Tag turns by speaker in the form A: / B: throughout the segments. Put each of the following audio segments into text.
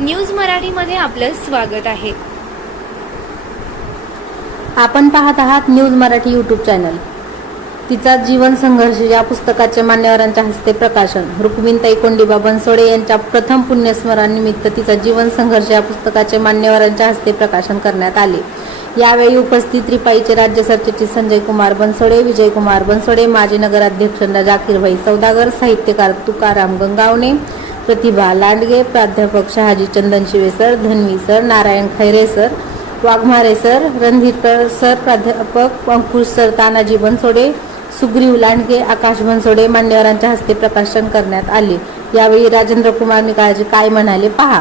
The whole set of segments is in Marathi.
A: न्यूज मराठीमध्ये आपलं स्वागत आहे.
B: आपण पाहत आहात न्यूज मराठी यूट्यूब चॅनल तिचा जीवन संघर्ष या पुस्तकाचे मान्यवरांच्या हस्ते प्रकाशन. रुक्मिणताई कोंडीबा बनसोडे यांच्या प्रथम पुण्यस्मरणानिमित्त तिचा जीवन संघर्ष या पुस्तकाचे मान्यवरांच्या हस्ते प्रकाशन करण्यात आले. यावेळी उपस्थित रिपाईचे राज्य सरचिटणीस संजय कुमार बनसोडे विजयकुमार बनसोडे माजी नगराध्यक्ष जाकीरभाई सौदागर साहित्यकार तुकाराम गंगावणे प्रतिभा लांडगे प्राध्यापक Shahaji Chandan Shive sir Dhanvi sir Narayan Khaire sir Waghmare sir Randhirkar sir प्राध्यापक अंकुश सर तानाजी बनसोडे सुग्रीव लांडगे आकाश बनसोडे मान्यवरांच्या हस्ते प्रकाशन करण्यात आले. यावेळी राजेंद्र कुमार निकाळजी काय म्हणाले पहा.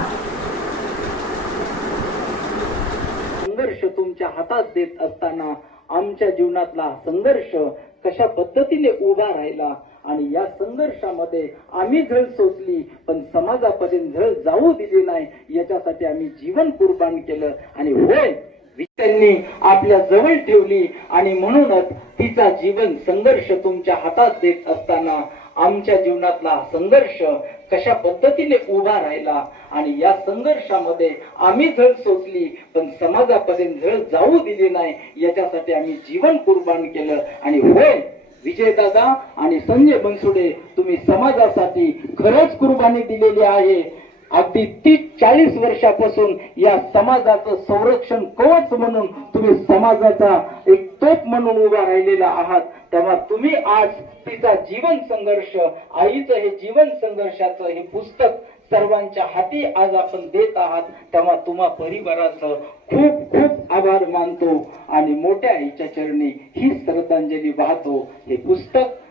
C: संघर्ष तुमच्या हातात देत असताना आमच्या जीवनातला संघर्ष कशा पद्धतीने उभा राहिला आणि या संघर्षामध्ये आम्ही झळ सोचली पण समाजापर्यंत झळ जाऊ दिली नाही याच्यासाठी आम्ही जीवन कुर्बान केलं आणि होय त्यांनी आपल्या जवळ ठेवली आणि म्हणूनच तिचा जीवन संघर्ष तुमच्या हातात देत असताना आमच्या जीवनातला संघर्ष कशा पद्धतीने उभा राहिला आणि या संघर्षामध्ये आम्ही झळ सोचली पण समाजापर्यंत झळ जाऊ दिली नाही याच्यासाठी आम्ही जीवन कुर्बान केलं. आणि होय विजयदादा आणि संजय बनसुडे तुम्ही समाजासाठी खरंच कुर्बानी दिलेली आहे. अगदी तीस चाळीस वर्षापासून या समाजाचं संरक्षण कवच म्हणून तुम्ही समाजाचा एक तोप म्हणून उभा राहिलेला आहात. तेव्हा तुम्ही आज तिचा जीवन संघर्ष आईचं हे जीवन संघर्षाचं हे पुस्तक सर्वांच्या हाती आज आपण देत आहात. तेव्हा तुम्हा परिवाराचं खूप खूप आभार मानतो आणि मोठ्या आईच्या चरणी ही श्रद्धांजली वाहतो. हे पुस्तक